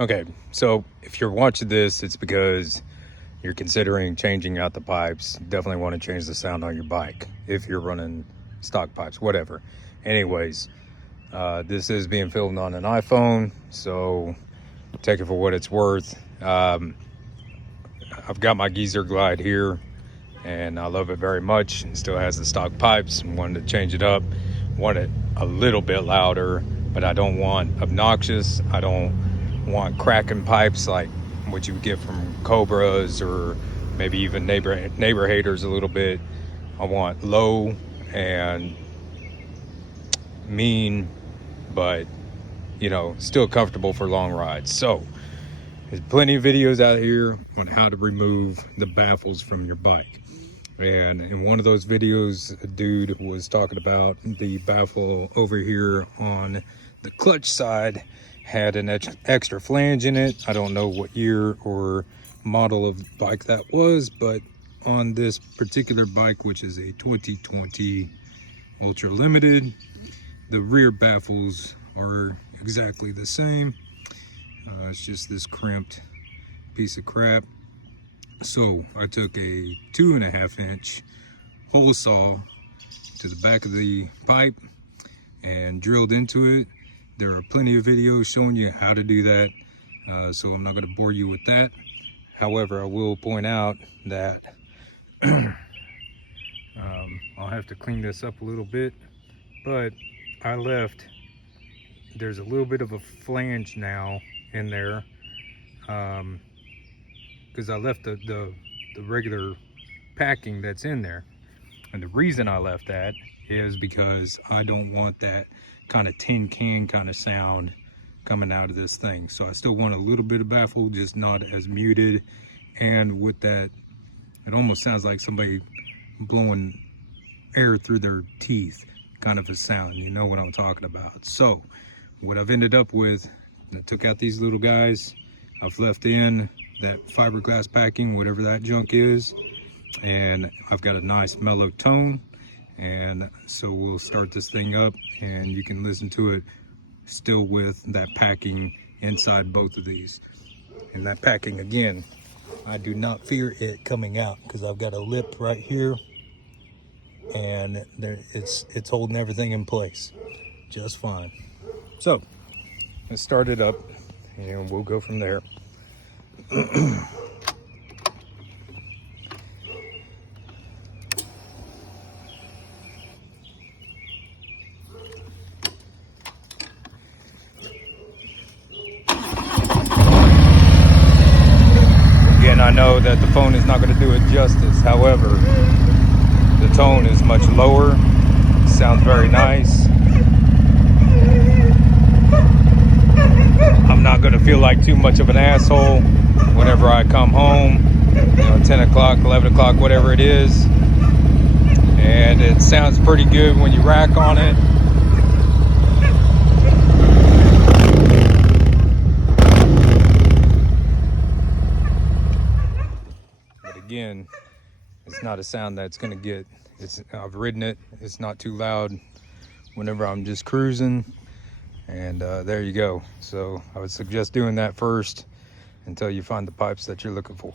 Okay, so if you're watching this, it's because you're considering changing out the pipes. Definitely want to change the sound on your bike if you're running stock pipes, whatever. Anyways, this is being filmed on an iPhone, so take it for what it's worth. I've got my Geezer Glide here, and I love it very much. It still has the stock pipes. Wanted to change it up. Want it a little bit louder, but I don't want obnoxious. I don't want cracking pipes like what you would get from Cobras or maybe even neighbor haters a little bit. I want low and mean, but still comfortable for long rides. So there's plenty of videos out here on how to remove the baffles from your bike. And in one of those videos, a dude was talking about the baffle over here on the clutch side had an extra flange in it. I don't know what year or model of bike that was, but on this particular bike, which is a 2020 Ultra Limited, the rear baffles are exactly the same. It's just this crimped piece of crap. So I took a 2.5 inch hole saw to the back of the pipe and drilled into it. There are plenty of videos showing you how to do that, so I'm not going to bore you with that. However, I will point out that I'll have to clean this up a little bit, but there's a little bit of a flange now in there, because I left the regular packing that's in there. And the reason I left that is because I don't want that kind of tin can kind of sound coming out of this thing. So I still want a little bit of baffle, just not as muted. And with that, it almost sounds like somebody blowing air through their teeth kind of a sound. You know what I'm talking about. So what I've ended up with, I took out these little guys. I've left in that fiberglass packing, whatever that junk is, and I've got a nice mellow tone. And so we'll start this thing up and you can listen to it still with that packing inside both of these. And that packing, again, I do not fear it coming out because I've got a lip right here and it's holding everything in place just fine. So let's start it up and we'll go from there. Again, I know that the phone is not going to do it justice. However, the tone is much lower. Sounds very nice. I'm not going to feel like too much of an asshole whenever I come home, 10 o'clock, 11 o'clock, whatever it is. And it sounds pretty good when you rack on it. But again, it's not a sound that's going to get, I've ridden it, it's not too loud whenever I'm just cruising. And there you go. So I would suggest doing that first until you find the pipes that you're looking for.